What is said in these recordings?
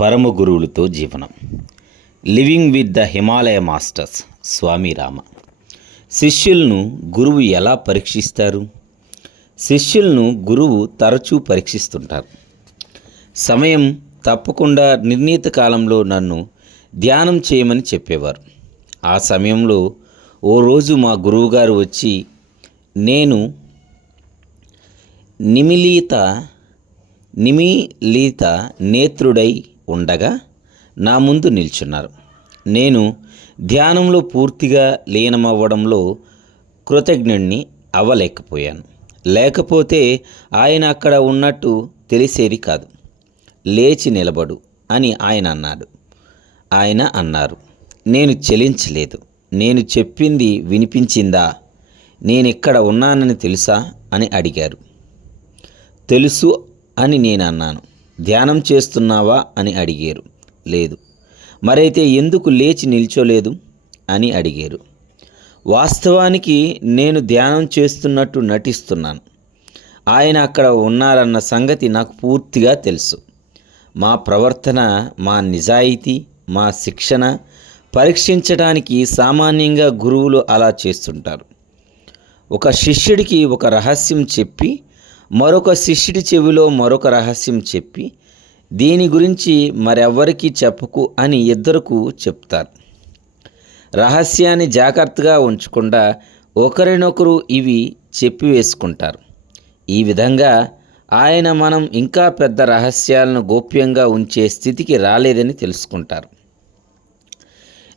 పరమ గురువులతో జీవనం. Living with the Himalaya masters Swami Rama. శిష్యులను గురువు ఎలా పరీక్షిస్తారు? శిష్యులను గురువు తరచూ పరీక్షిస్తుంటారు. సమయం తప్పకుండా నిర్ణీత కాలంలో నన్ను ధ్యానం చేయమని చెప్పేవారు. ఆ సమయంలో ఓ రోజు మా గురువుగారు వచ్చి నేను నిమిలీత నిమిలీత నేత్రుడై ఉండగా నా ముందు నిల్చున్నారు. నేను ధ్యానంలో పూర్తిగా లీనమవ్వడంలో కృతజ్ఞుణ్ణి అవ్వలేకపోయాను. లేకపోతే ఆయన అక్కడ ఉన్నట్టు తెలిసేది కాదు. లేచి నిలబడు అని ఆయన అన్నాడు. ఆయన అన్నారు నేను చెలించలేదు. నేను చెప్పింది వినిపించిందా? నేను ఇక్కడ ఉన్నానని తెలుసా? అని అడిగారు. తెలుసు అని నేను అన్నాను ధ్యానం చేస్తున్నావా అని అడిగారు. లేదు. మరైతే ఎందుకు లేచి నిల్చోలేదు? అని అడిగారు. వాస్తవానికి నేను ధ్యానం చేస్తున్నట్టు నటిస్తున్నాను. ఆయన అక్కడ ఉన్నారన్న సంగతి నాకు పూర్తిగా తెలుసు. మా ప్రవర్తన మా నిజాయితీ మా శిక్షణ పరీక్షించడానికి సామాన్యంగా గురువులు అలా చేస్తుంటారు. ఒక శిష్యుడికి ఒక రహస్యం చెప్పి మరొక శిష్యుడి చెవిలో మరొక రహస్యం చెప్పి దీని గురించి మరెవ్వరికీ చెప్పకు అని ఇద్దరుకు చెప్తారు. రహస్యాన్ని జాగ్రత్తగా ఉంచకుండా ఒకరినొకరు ఇవి చెప్పివేసుకుంటారు. ఈ విధంగా ఆయన మనం ఇంకా పెద్ద రహస్యాలను గోప్యంగా ఉంచే స్థితికి రాలేదని తెలుసుకుంటారు.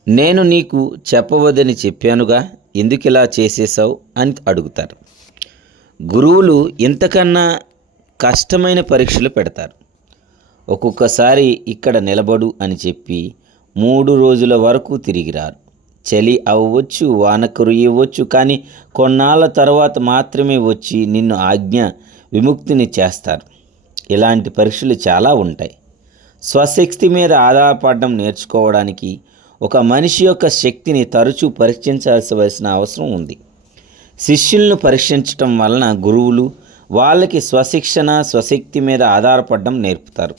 నేను నీకు చెప్పవద్దని చెప్పానుగా ఎందుకు ఇలా చేసేసావు అని అడుగుతారు. గురువులు ఇంతకన్నా కష్టమైన పరీక్షలు పెడతారు. ఒక్కొక్కసారి ఇక్కడ నిలబడు అని చెప్పి మూడు రోజుల వరకు తిరిగిరారు. చలి అవ్వచ్చు వాన కురియవచ్చు కానీ కొన్నాళ్ళ తర్వాత మాత్రమే వచ్చి నిన్ను ఆజ్ఞ విముక్తిని చేస్తారు. ఇలాంటి పరీక్షలు చాలా ఉంటాయి. స్వశక్తి మీద ఆధారపడడం నేర్చుకోవడానికి ఒక మనిషి యొక్క శక్తిని తరచూ పరీక్షించాల్సిన అవసరం ఉంది. శిష్యులను పరీక్షించటం వలన గురువులు వాళ్ళకి స్వశిక్షణ స్వశక్తి మీద ఆధారపడడం నేర్పుతారు.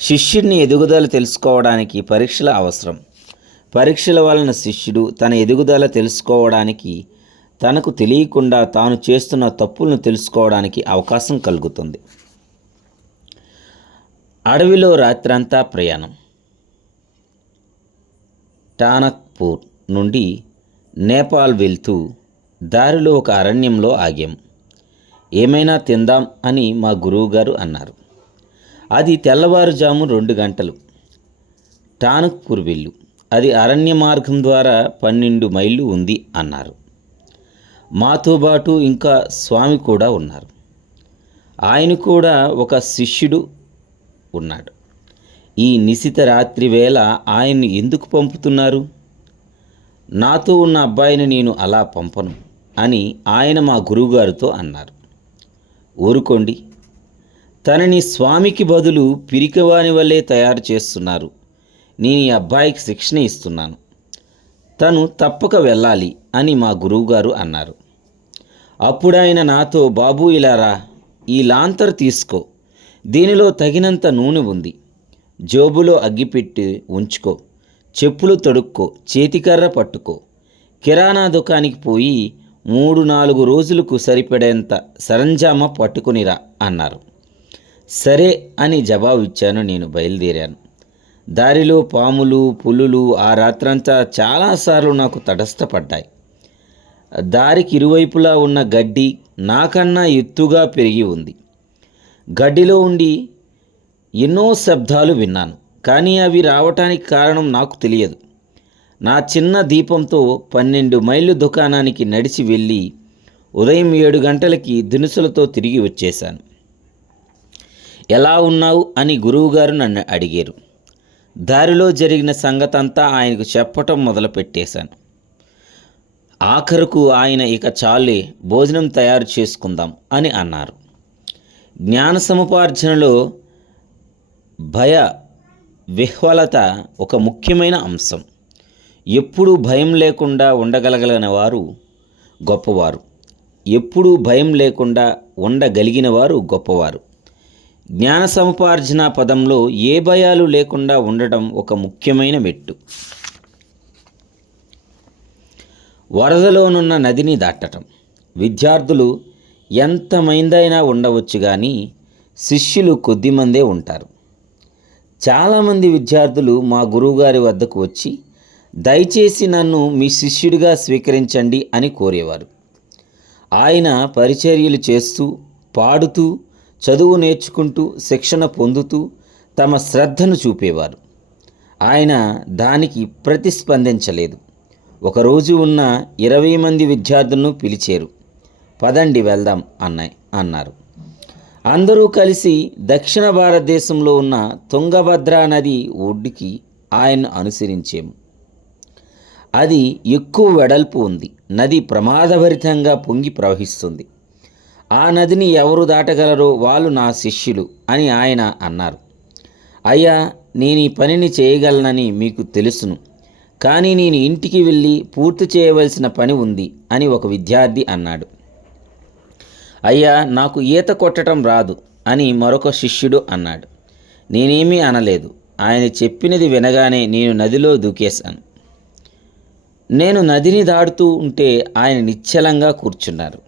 శిష్యుడిని ఎదుగుదల తెలుసుకోవడానికి పరీక్షల అవసరం. పరీక్షల వలన శిష్యుడు తన ఎదుగుదల తెలుసుకోవడానికి తనకు తెలియకుండా తాను చేస్తున్న తప్పులను తెలుసుకోవడానికి అవకాశం కలుగుతుంది. అడవిలో రాత్రంతా ప్రయాణం. టానక్పూర్ నుండి నేపాల్ వెళ్తూ దారిలో ఒక అరణ్యంలో ఆగాం. ఏమైనా తిందాం అని మా గురువుగారు అన్నారు. అది తెల్లవారుజాము రెండు గంటలు. టానక్పూర్ వెళ్ళు. అది అరణ్య మార్గం ద్వారా పన్నెండు మైళ్ళు ఉంది అన్నారు. మాతో పాటు ఇంకా స్వామి కూడా ఉన్నారు. ఆయన కూడా ఒక శిష్యుడు ఉన్నాడు. ఈ నిశిత రాత్రి వేళ ఆయన్ని ఎందుకు పంపుతున్నారు? నాతో ఉన్న అబ్బాయిని నేను అలా పంపను. అని ఆయన మా గురువుగారితో అన్నారు. ఊరుకోండి. తనని స్వామికి బదులు పిరికవాని వల్లే తయారు చేస్తున్నారు. నేను ఈ అబ్బాయికి శిక్షణ ఇస్తున్నాను. తను తప్పక వెళ్ళాలి అని మా గురువుగారు అన్నారు. అప్పుడు ఆయన నాతో బాబు ఇలా రా. ఈ లాంతర్ తీసుకో. దీనిలో తగినంత నూనె ఉంది. జోబులో అగ్గిపెట్టి ఉంచుకో. చెప్పులు తొడుక్కో. చేతికర్ర పట్టుకో. కిరాణా దుకాణానికి పోయి మూడు నాలుగు రోజులకు సరిపడేంత సరంజామా పట్టుకునిరా అన్నారు. సరే అని జవాబు ఇచ్చాను నేను బయలుదేరాను. దారిలో పాములు పులులు ఆ రాత్రంతా చాలాసార్లు నాకు తటస్థపడ్డాయి. దారికి ఇరువైపులా ఉన్న గడ్డి నాకన్నా ఎత్తుగా పెరిగి ఉంది. గడ్డిలో ఉండి ఎన్నో శబ్దాలు విన్నాను కానీ అవి రావటానికి కారణం నాకు తెలియదు. నా చిన్న దీపంతో పన్నెండు మైళ్ళు దుకాణానికి నడిచి వెళ్ళి ఉదయం ఏడు గంటలకి దినుసులతో తిరిగి వచ్చేశాను. ఎలా ఉన్నావు? అని గురువుగారు నన్ను అడిగారు. దారిలో జరిగిన సంగతంతా ఆయనకు చెప్పటం మొదలుపెట్టేశాను. ఆఖరుకు ఆయన ఇక చాలే భోజనం తయారు చేసుకుందాం అని అన్నారు. జ్ఞాన సముపార్జనలో భయ విహ్వలత ఒక ముఖ్యమైన అంశం. ఎప్పుడూ భయం లేకుండా ఉండగలగలిగిన వారు గొప్పవారు. ఎప్పుడూ భయం లేకుండా ఉండగలిగిన వారు గొప్పవారు. జ్ఞాన సముపార్జన పదంలో ఏ భయాలు లేకుండా ఉండటం ఒక ముఖ్యమైన మెట్టు. వరదలోనున్న నదిని దాటటం. విద్యార్థులు ఎంతమందైనా ఉండవచ్చు కానీ శిష్యులు కొద్దిమందే ఉంటారు. చాలామంది విద్యార్థులు మా గురువుగారి వద్దకు వచ్చి దయచేసి నన్ను మీ శిష్యుడిగా స్వీకరించండి అని కోరేవారు. ఆయన పరిచర్యలు చేస్తూ పాడుతూ చదువు నేర్చుకుంటూ శిక్షణ పొందుతూ తమ శ్రద్ధను చూపేవారు. ఆయన దానికి ప్రతిస్పందించలేదు. ఒకరోజు ఉన్న ఇరవై మంది విద్యార్థులను పిలిచారు. పదండి వెళ్దాం అన్న అన్నారు. అందరూ కలిసి దక్షిణ భారతదేశంలో ఉన్న తుంగభద్ర నది ఒడ్డుకి ఆయన్ను అనుసరించాము. అది ఎక్కువ వెడల్పు ఉంది. నది ప్రమాదభరితంగా పొంగి ప్రవహిస్తుంది. ఆ నదిని ఎవరు దాటగలరో వాళ్ళు నా శిష్యులు అని ఆయన అన్నారు. అయ్యా నేను ఈ పనిని చేయగలనని మీకు తెలుసును. కానీ నేను ఇంటికి వెళ్ళి పూర్తి చేయవలసిన పని ఉంది అని ఒక విద్యార్థి అన్నాడు. అయ్యా నాకు ఈత కొట్టడం రాదు అని మరొక శిష్యుడు అన్నాడు. నేనేమీ అనలేదు. ఆయన చెప్పినది వినగానే నేను నదిలో దూకేశాను. నేను నదిని దాటుతూ ఉంటే ఆయన నిశ్చలంగా కూర్చున్నారు.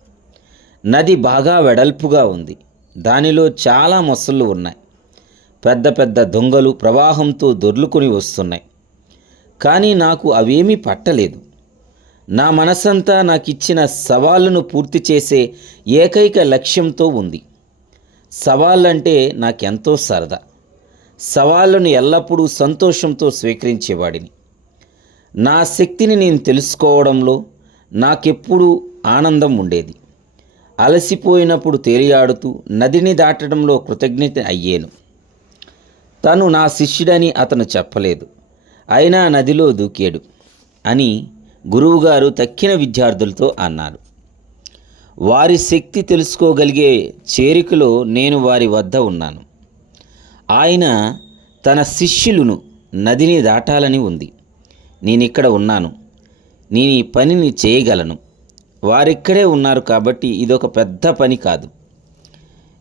నది బాగా వెడల్పుగా ఉంది. దానిలో చాలా మొసళ్ళు ఉన్నాయి. పెద్ద పెద్ద దొంగలు ప్రవాహంతో దొర్లుకొని వస్తున్నాయి. కానీ నాకు అవేమీ పట్టలేదు. నా మనసంతా నాకు ఇచ్చిన సవాళ్ళను పూర్తి చేసే ఏకైక లక్ష్యంతో ఉంది. సవాళ్ళంటే నాకెంతో సరదా. సవాళ్ళను ఎల్లప్పుడూ సంతోషంతో స్వీకరించేవాడిని. నా శక్తిని నేను తెలుసుకోవడంలో నాకెప్పుడూ ఆనందం ఉండేది. అలసిపోయినప్పుడు తేలియాడుతూ నదిని దాటడంలో కృతజ్ఞత అయ్యాను. తను నా శిష్యుడని అతను చెప్పలేదు. అయినా నదిలో దూకాడు అని గురువుగారు తక్కిన విద్యార్థులతో అన్నారు. వారి శక్తి తెలుసుకోగలిగే చేరికలో నేను వారి వద్ద ఉన్నాను. ఆయన తన శిష్యులను నదిని దాటాలని ఉంది. నేను ఇక్కడ ఉన్నాను. నేను ఈ పనిని చేయగలను. వారిక్కడే ఉన్నారు కాబట్టి ఇదొక పెద్ద పని కాదు.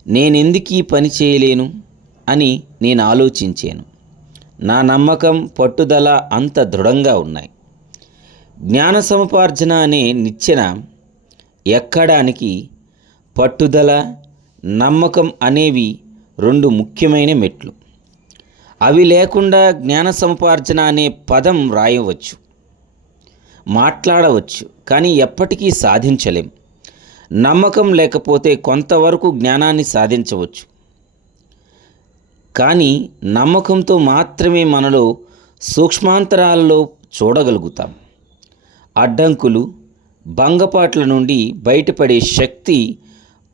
నేనెందుకు ఈ పని చేయలేను? అని నేను ఆలోచించాను. నా నమ్మకం పట్టుదల అంత దృఢంగా ఉన్నాయి. జ్ఞాన సముపార్జన అనే నిచ్చెన ఎక్కడానికి పట్టుదల నమ్మకం అనేవి రెండు ముఖ్యమైన మెట్లు. అవి లేకుండా జ్ఞాన సముపార్జన అనే పదం రాయవచ్చు మాట్లాడవచ్చు కానీ ఎప్పటికీ సాధించలేం. నమ్మకం లేకపోతే కొంతవరకు జ్ఞానాన్ని సాధించవచ్చు. కానీ నమ్మకంతో మాత్రమే మనలో సూక్ష్మాంతరాలలో చూడగలుగుతాం. అడ్డంకులు భంగపాట్ల నుండి బయటపడే శక్తి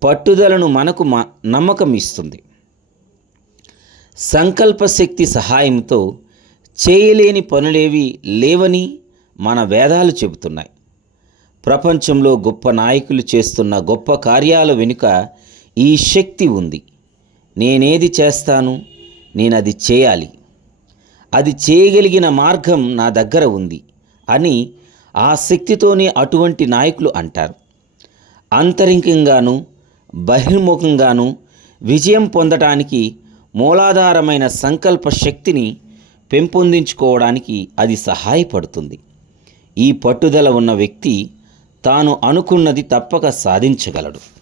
పట్టుదలను మనకు మ నమ్మకం ఇస్తుంది. సంకల్ప శక్తి సహాయంతో చేయలేని పనులేవి లేవని మన వేదాలు చెబుతున్నాయి. ప్రపంచంలో గొప్ప నాయకులు చేస్తున్న గొప్ప కార్యాల వెనుక ఈ శక్తి ఉంది. నేనేది చేస్తాను నేను అది చేయాలి. అది చేయగలిగిన మార్గం నా దగ్గర ఉంది అని ఆ శక్తితోనే అటువంటి నాయకులు అంటారు. అంతరింకంగాను బహిర్ముఖంగాను విజయం పొందటానికి మూలాధారమైన సంకల్ప శక్తిని పెంపొందించుకోవడానికి అది సహాయపడుతుంది. ఈ పట్టుదల ఉన్న వ్యక్తి తాను అనుకున్నది తప్పక సాధించగలడు.